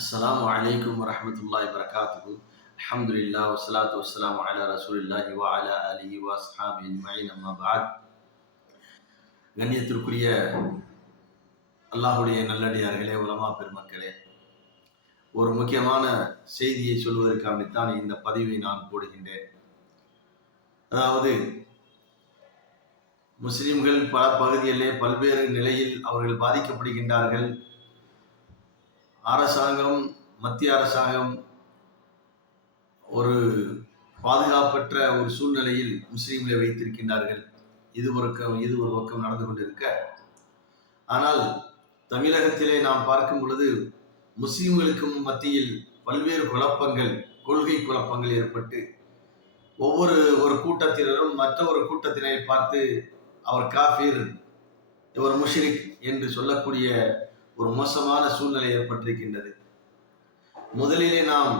அஸ்ஸலாமு அலைக்கும் வரஹ்மத்துல்லாஹி வபரகாத்துஹு. அல்ஹம்துலில்லாஹ் வஸ்ஸலாத்து வஸ்ஸலாமு அலா ரசூலில்லாஹி வ அலா ஆலிஹி வ அஸ்ஹாபிஹி அஜ்மஈன். அம்மா பஅத். கண்ணியத்திற்குரிய அல்லாஹ்வுடைய நல்லடியார்களே, உலமா பெருமக்களே, ஒரு முக்கியமான செய்தியை சொல்வதற்காகத்தான் இந்த பதிவை நான் போடுகின்றேன். அதாவது, முஸ்லிம்கள் பல பகுதிகளிலே பல்வேறு நிலையில் அவர்கள் பாதிக்கப்படுகின்றார்கள். அரசாங்கம், மத்திய அரசாங்கம் ஒரு பாதுகாப்பற்ற ஒரு சூழ்நிலையில் முஸ்லீம்களை வைத்திருக்கின்றார்கள். இது ஒரு பக்கம் நடந்து கொண்டிருக்க, ஆனால் தமிழகத்திலே நாம் பார்க்கும் பொழுது முஸ்லிம்களுக்கும் மத்தியில் பல்வேறு குழப்பங்கள், கொள்கை குழப்பங்கள் ஏற்பட்டு ஒரு கூட்டத்தினரும் மற்ற ஒரு கூட்டத்தினரை பார்த்து அவர் காஃபிர், இவர் முஷ்ரிக் என்று சொல்லக்கூடிய ஒரு மோசமான சூழ்நிலை ஏற்பட்டிருக்கின்றது. முதலிலே நாம்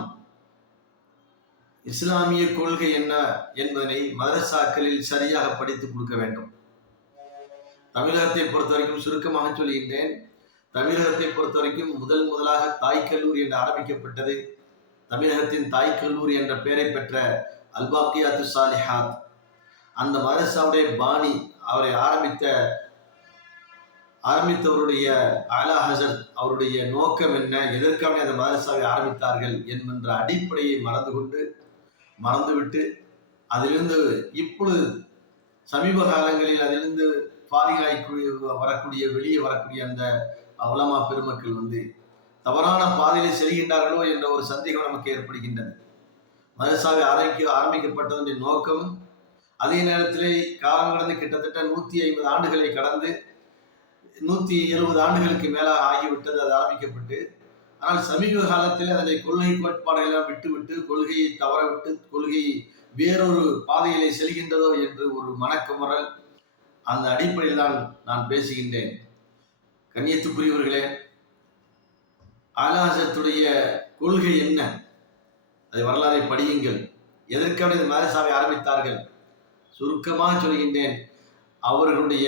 இஸ்லாமிய கொள்கை என்ன என்பதனை மதரசாக்களில் சரியாக படித்துக் கொடுக்க வேண்டும். தமிழகத்தை பொறுத்த வரைக்கும் சுருக்கமாக சொல்கின்றேன். தமிழகத்தை பொறுத்த வரைக்கும் முதலாக தாய் கல்லூரி என்று ஆரம்பிக்கப்பட்டது. தமிழகத்தின் தாய் கல்லூரி என்ற பெயரை பெற்ற அல்பாக்கியாத்து சாலிஹாத், அந்த மதரசாவுடைய பாணி, அவரை ஆரம்பித்தவருடைய ஆலா ஹசரத், அவருடைய நோக்கம் என்ன, எதற்காக அந்த மதரசாவை ஆரம்பித்தார்கள் என்கின்ற அடிப்படையை மறந்துவிட்டு அதிலிருந்து இப்பொழுது சமீப காலங்களில் அதிலிருந்து வெளியே வரக்கூடிய அந்த உலமா பெருமக்கள் தவறான பாதையிலே செல்கின்றார்களோ என்ற ஒரு சந்தேகம் நமக்கு ஏற்படுகின்றது. மதரசாவை ஆரம்பிக்கப்பட்டதனுடைய நோக்கம், அதே நேரத்திலே காலம் கடந்து கிட்டத்தட்ட 150 ஆண்டுகளை கடந்து 170 ஆண்டுகளுக்கு மேலாக ஆகிவிட்டது அது ஆரம்பிக்கப்பட்டு. ஆனால் சமீப காலத்தில் அதனை கொள்கை கோட்பாடுகளெல்லாம் விட்டுவிட்டு, கொள்கையை தவறவிட்டு, கொள்கை வேறொரு பாதையிலே செல்கின்றதோ என்று ஒரு மனக்குமரல், அந்த அடிப்படையில் தான் நான் பேசுகின்றேன். கண்ணியத்துக்குரியவர்களே, ஆலா ஹஸரத்துடைய கொள்கை என்ன, அதை வரலாறை படியுங்கள். எதற்காக இந்த மதரசாவை ஆரம்பித்தார்கள்? சுருக்கமாக சொல்கின்றேன். அவர்களுடைய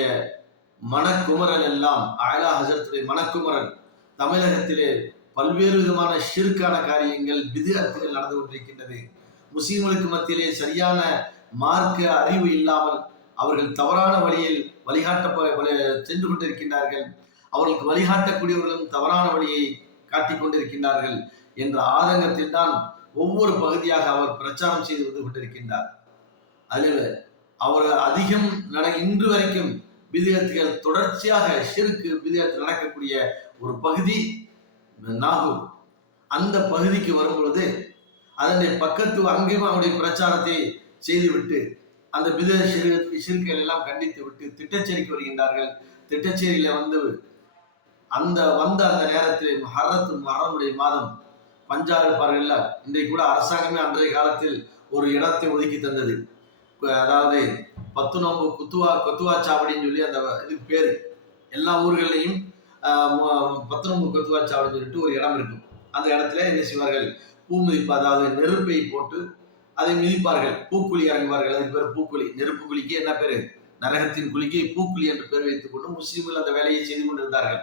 மனக்குமரல் எல்லாம், ஆலா ஹஸரத்துடைய மனக்குமரல், தமிழகத்திலே பல்வேறு விதமான ஷிர்கான காரியங்கள், பித்அத்துகள் நடந்து கொண்டிருக்கின்றது. முஸ்லிம்களுக்கு மத்தியிலே சரியான மார்க்க அறிவு இல்லாமல் அவர்கள் தவறான வழியில் சென்று கொண்டிருக்கின்றார்கள். அவர்களுக்கு வழிகாட்டக்கூடியவர்களும் தவறான வழியை காட்டிக் கொண்டிருக்கின்றார்கள் என்ற ஆதங்கத்தில் தான் ஒவ்வொரு பகுதியாக அவர் பிரச்சாரம் செய்து வந்து கொண்டிருக்கின்றார். அதில் அவர் அதிகம் இன்று வரைக்கும் பித்அத்துகள் தொடர்ச்சியாக ஷிர்க் பித்அத் நடக்கக்கூடிய ஒரு பகுதி நாகூர். அந்த பகுதிக்கு வரும்பொழுது அதனுடைய பக்கத்து அங்கேயும் அவருடைய பிரச்சாரத்தை செய்துவிட்டு அந்த பித்அத் ஷிர்க்குகள் எல்லாம் கண்டித்து விட்டு திட்டச்சேரிக்கு வருகின்றார்கள். திட்டச்சேரியில அந்த நேரத்தில் மஹரமுடைய மாதம் பஞ்சா இருப்பார்கள். இன்றைக்கு கூட அரசாங்கமே அன்றைய காலத்தில் ஒரு இடத்தை ஒதுக்கி தந்தது. அதாவது 10 நோம்பு கொத்துவா சாவடின்னு சொல்லி அந்த இதுக்கு பேரு. எல்லா ஊர்களையும் 10 நோம்பு கொத்துவா சாவடின்னு சொல்லிட்டு ஒரு இடம் இருக்கும். அந்த இடத்துல என்ன செய்வார்கள்? பூ மிதிப்பு, அதாவது நெருப்பை போட்டு அதை மிதிப்பார்கள். பூக்குழி இறங்குவார்கள். அதுக்கு பேர் பூக்குழி. நெருப்பு குழிக்கு என்ன பேரு? நரகத்தின் குழிக்கு பூக்குழி என்று பெயர் வைத்துக் கொண்டு முஸ்லிம்கள் அந்த வேலையை செய்து கொண்டிருந்தார்கள்.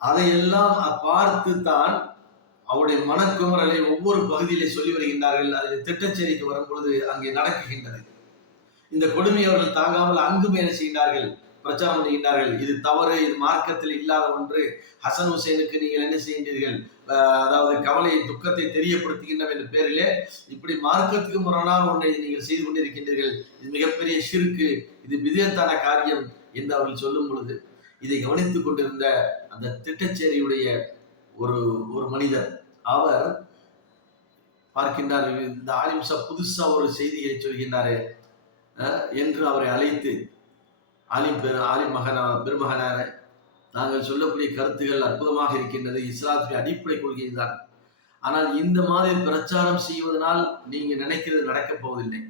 அதையெல்லாம் பார்த்து தான் அவருடைய மனக்குமரலை ஒவ்வொரு பகுதியிலே சொல்லி வருகின்றார்கள். அதில் திட்டச்சேரிக்கு வரும்பொழுது அங்கே நடக்குகின்றது. இந்த கொடுமையை அவர்கள் தாங்காமல் அங்குமே என்ன செய்கின்றார்கள்? பிரச்சாரம் செய்கின்றார்கள். இது தவறு, இது மார்க்கத்தில் இல்லாத ஒன்று. ஹசன் ஹுசைனுக்கு நீங்கள் என்ன செய்கின்றீர்கள்? அதாவது கவலையை, துக்கத்தை தெரியப்படுத்துகின்ற என்ற பேரிலே இப்படி மார்க்கத்துக்கு முரணான ஒன்றை நீங்கள் செய்து கொண்டிருக்கின்றீர்கள். இது மிகப்பெரிய ஷிர்க்கு, இது பித்அத்தான காரியம் என்று அவர்கள் சொல்லும் பொழுது இதை கவனித்துக் கொண்டிருந்த அந்த திட்டச்சேரியுடைய ஒரு மனிதர், அவர் பார்க்கின்றார், இந்த ஆலிம் புதுசா ஒரு செய்தியை சொல்கின்றாரே என்று அவரை அழைத்து, ஆலிம் பெருமகனார, நாங்கள் சொல்லக்கூடிய கருத்துகள் அற்புதமாக இருக்கின்றது, இஸ்லாத்துடைய அடிப்படை கொள்கை தான். ஆனால் இந்த மாதிரி பிரச்சாரம் செய்வதனால் நீங்க நினைக்கிறது நடக்கப் போவதில்லை.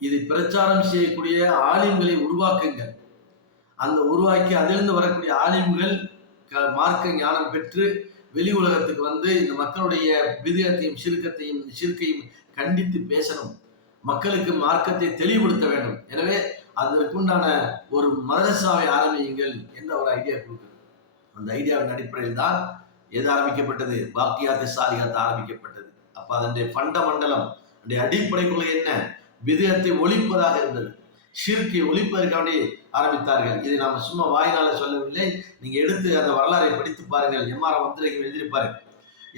இது பிரச்சாரம் செய்யக்கூடிய ஆலிம்களை உருவாக்குங்கள். அந்த உருவாக்கி அதிலிருந்து வரக்கூடிய ஆலிம்கள் மார்க்க ஞானம் பெற்று வெளி உலகத்துக்கு இந்த மக்களுடைய பித்அத்தையும் ஷிர்க்கையும் கண்டித்து பேசணும். மக்களுக்கு மார்க்கத்தை தெளிவுபடுத்த வேண்டும். எனவே அதற்குண்டான ஒரு மதரசாவை ஆரம்பியுங்கள் என்று அவர் ஐடியா கொடுக்கிறார். அந்த ஐடியாவின் அடிப்படையில் தான் எது ஆரம்பிக்கப்பட்டது? பாக்கியாத்து சாலிகாத் ஆரம்பிக்கப்பட்டது. அப்ப அதனுடைய ஃபண்டமெண்டலம், அதனுடைய அடிப்படை கொள்கை என்ன? விதத்தை ஒழிப்பதாக இருந்தது. ஷிர்கை ஒழிப்பதற்காண்டி ஆரம்பித்தார்கள். இதை நாம சும்மா வாயினால சொல்லவில்லை. நீங்க எடுத்து அந்த வரலாறை படித்து பாருங்கள். எம்.ஆர். அப்துல் எழுதியிருப்பாரு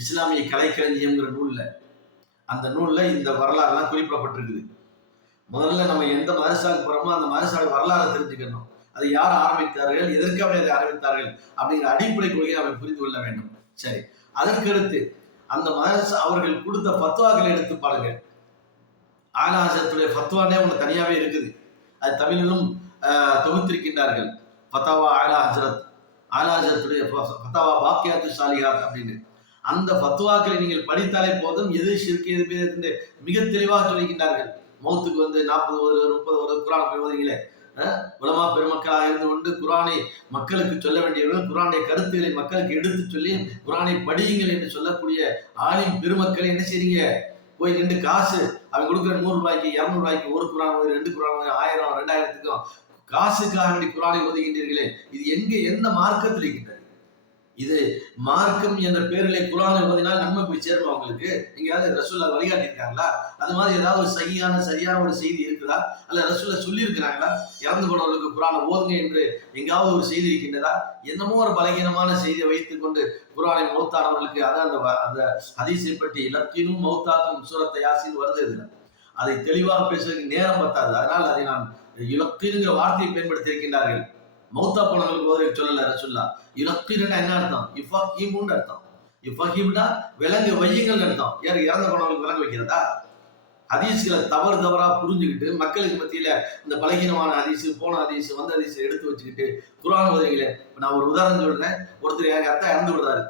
இஸ்லாமிய கலைக்களஞ்சியம்ங்கிற நூல்ல. அந்த நூல்ல இந்த வரலாறுலாம் குறிப்பிடப்பட்டிருக்குது. முதல்ல நம்ம எந்த மதரசாவுக்கு போறோமோ அந்த மதரசாவுக்கு வரலாறு தெரிஞ்சுக்கணும். அதை யார் ஆரம்பித்தார்கள், எதற்காக அதை ஆரம்பித்தார்கள் அப்படிங்கிற அடிப்படை கொள்கையை நம்ம புரிந்து கொள்ள வேண்டும். சரி, அதற்கு அடுத்து அந்த மதரசா அவர்கள் கொடுத்த ஃபத்வாக்களை எடுத்து பாருங்க. ஆலா ஹஸரத்துடைய ஃபத்வானே ஒன்று தனியாவே இருக்குது. அது தமிழிலும் தொகுத்திருக்கின்றார்கள். ஃபத்தாவா ஆலா ஹஸரத், ஆலா ஹஸரத்துடைய ஃபத்தாவா பாக்கியாத்து சாலிஹாத் அப்படின்னு. அந்த ஃபத்வாக்களை நீங்கள் படித்தாலே போதும், எது ஷிர்க் எது பிதத் என்று மிக தெளிவாக சொல்லிக்கின்றார்கள். மௌத்துக்கு 40 30 வருது குர்ஆன் ஓதுறீங்களே, உலமா பெருமக்களாக இருந்து கொண்டு குர்ஆனை மக்களுக்கு சொல்ல வேண்டியவர்கள், குர்ஆனுடைய கருத்துக்களை மக்களுக்கு எடுத்து சொல்லி குர்ஆனை படியுங்கள் என்று சொல்லக்கூடிய ஆலிம் பெருமக்களை என்ன செய்றீங்க? போய் நின்று காசு அவன் கொடுக்குற 100 ரூபாய்க்கு 200 ரூபாய்க்கு ஒரு குர்ஆன் ஓதி 2 குர்ஆன் ஓதி 1000 2000த்துக்கும் காசுக்காக வேண்டி குர்ஆனை ஓதுகின்றீர்களே, இது எந்த மார்க்கத்தில் இருக்கின்றது? இது மார்க்கம் என்ற பேரிலே குர்ஆனை ஓதினால் நன்மை போய் சேருமா உங்களுக்கு? எங்கேயாவது ரசூலுல்லாஹ் வழிகாட்டியிருக்காங்களா? அது மாதிரி ஏதாவது ஒரு சரியான ஒரு செய்தி இருக்குதா? அல்ல ரசூலுல்லாஹ் சொல்லி இருக்கிறாங்களா? இறந்து போனவர்களுக்கு குர்ஆனை ஓதுங்க என்று எங்காவது ஒரு செய்தி இருக்கின்றதா? என்னமோ ஒரு பலகீனமான செய்தியை வைத்துக் கொண்டு குர்ஆனை மௌத்தானவர்களுக்கு அந்த ஹதீஸை பற்றி இலக்கினும் மௌத்தாக்கும் சூரத்தை யாசின் வருது. இதுல அதை தெளிவாக பேசுவதற்கு நேரம் பத்தாது. அதனால் அதை நான் இலக்கினுங்கிற வார்த்தையை பயன்படுத்தி இருக்கின்றார்கள். மௌத்தா போனவங்களுக்கு ஓதுறதுக்கு சொல்லல ரசூலுல்லாஹ். இலக்கினா என்ன அர்த்தம்? இஃபஹீமுன்னு அர்த்தம். இஃபஹீம்னா விலங்கு வையுங்கள் அர்த்தம். யார் இறந்த போனவங்களுக்கு விலங்கு வைக்கிறதா? ஹதீஸ்களை தவறா புரிஞ்சுக்கிட்டு மக்களுக்கு மத்தியில இந்த பலகீனமான ஹதீஸ், போன ஹதீஸ், வந்த ஹதீஸை எடுத்து வச்சுக்கிட்டு குர்ஆன் ஓதுறீங்களே. நான் ஒரு உதாரணம் சொல்றேன். ஒருத்தர் எங்க அத்தா இறந்து விடுறாரு,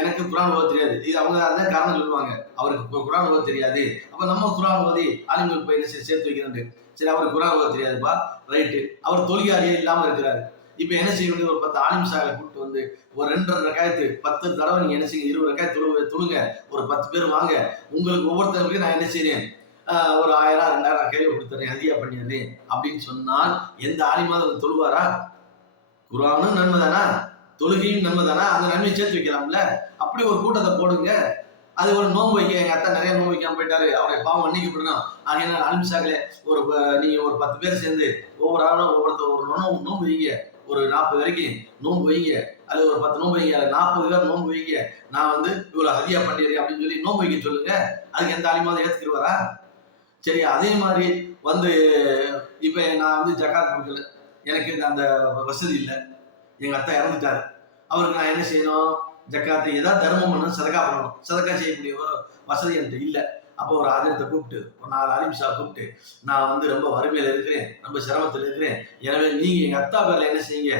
எனக்கு குர்ஆன் ஓத தெரியாது. இது அவங்க அதான் காரணம் சொல்லுவாங்க, அவருக்கு குர்ஆன் ஓத தெரியாது. அப்ப நம்ம குர்ஆன் ஓதி ஆலிம்களுக்கு போய் சேர்த்து வைக்கிறேன். சரி, அவருக்கு குர்ஆன் ஓத தெரியாதுப்பா, ரைட்டு. அவர் தொழுகையாளியே இல்லாம இருக்கிறாரு. இப்ப என்ன செய்ய வேண்டிய? ஒரு 10 ஆலிம் சாலை கூப்பிட்டு வந்து ஒரு 2 ரக்காயத்து 10 தடவை நீங்க என்ன செய்யுங்க, 20 ரக்காயத்து தொழுங்க. ஒரு 10 பேர் வாங்க, உங்களுக்கு ஒவ்வொருத்தருக்கு நான் என்ன செய்றேன், ஒரு 1000 2000 கையில கொடுத்துறேன், ஹதியா பண்ணிடுறேன் அப்படின்னு சொன்னால் எந்த ஆலிமாவது தொழுவாரா? குர்ஆனும் நன்மைதானா, தொழுகையும் நன்மைதானா? அந்த நன்மையை சேர்த்து வைக்கலாம்ல. அப்படி ஒரு கூட்டத்தை போடுங்க. அது ஒரு நோன்பு வைக்க, எங்க அத்தா நிறைய நோன்பு வைக்காம போயிட்டாரு, அவருடைய பாவம் மன்னிக்கப்படணும். ஆகையினால் ஆலிம்சாக்களே நீங்க ஒரு 10 பேர் சேர்ந்து ஒவ்வொரு ஆளும் ஒவ்வொருத்தர் ஒரு நோன்பு வைங்க. ஒரு 40 வரைக்கும் நோன்பு வைங்க. அது ஒரு 10 நோன்பு வைங்க, 40 பேர் நோன்பு வைங்க. நான் இவ்வளவு ஹதியா பண்ணிடுறேன் அப்படின்னு சொல்லி நோன்பு வைக்க சொல்லுங்க. அதுக்கு எந்த ஆலிமாவது ஏத்துக்கிடுவாரா? சரி, அதே மாதிரி இப்ப நான் ஜகாத் கொடுக்கல, எனக்கு அந்த வசதி இல்லை, எங்க அத்தா இறந்துட்டாரு, அவருக்கு நான் என்ன செய்யணும்? ஜக்காத்தை ஏதாவது தர்மம் பண்ணணும், சதக்கா பண்ணணும். சதக்கா செய்யக்கூடிய வசதி என்கிட்ட இல்லை. அப்போ ஒரு ஆஜரத்தை கூப்பிட்டு, ஒரு 4 ஆலிம்ஷா கூப்பிட்டு, நான் ரொம்ப வறுமையில இருக்கிறேன், ரொம்ப சிரமத்தில் இருக்கிறேன், எனவே நீங்க எங்க அத்தா பேர்ல என்ன செய்யுங்க,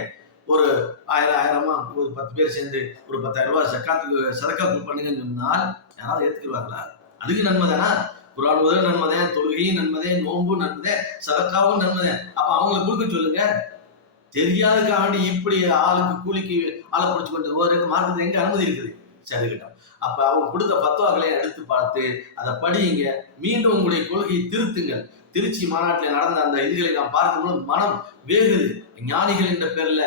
ஒரு 1000 ஒரு 10 பேர் சேர்ந்து ஒரு 10,000 ரூபாய் சதக்கா பண்ணுங்கன்னு சொன்னால் யாராவது ஏத்துக்குவாங்களா? அதுக்கு நன்மை தானா? குர்ஆன் ஓதுறது நன்மைதான், தொழுகையும் நன்மைதான், நோன்பும் நன்மைதான், சதக்காவும் நன்மைதான். அப்ப அவங்களுக்கு கொடுக்க சொல்லுங்க. தெரியாதுக்காக வேண்டி இப்படி ஆளுக்கு கூலிக்கு ஆளை பிடிச்சு கொண்டு ஓதுறதுக்கு மார்க்கத்தில் எங்க அனுமதி இருக்குது? சரி கிட்ட. அப்ப அவங்க கொடுத்த ஃபத்வாக்களை எடுத்து பார்த்து அதை படியுங்க. மீண்டும் உங்களுடைய கொள்கையை திருத்துங்கள். திருச்சி மாநாட்டில் நடந்த அந்த இதுகளை நாம் பார்க்கும்போது மனம் வேகுது. ஞானிகள் என்ற பேர்ல,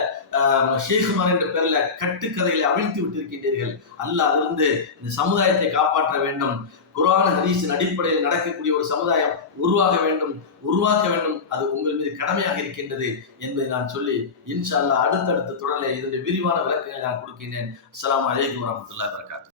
ஷேகுமார் என்ற பேர்ல கட்டுக்கதைகளை அவிழ்த்து விட்டிருக்கின்றீர்கள். அல்லாஹ் அதிலிருந்து இந்த சமுதாயத்தை காப்பாற்ற வேண்டும். குர்ஆன் ஹதீஸின் அடிப்படையில் நடக்கக்கூடிய ஒரு சமுதாயம் உருவாக்க வேண்டும். அது உங்கள் மீது கடமையாக இருக்கின்றது என்பதை நான் சொல்லி, இன்ஷா அல்லாஹ் அடுத்தடுத்த தொடரில் இதனுடைய விரிவான விளக்கங்களை நான் கொடுக்கின்றேன். அஸ்ஸலாமு அலைக்கும் வரஹ்மத்துல்லாஹி வபரகாத்துஹு.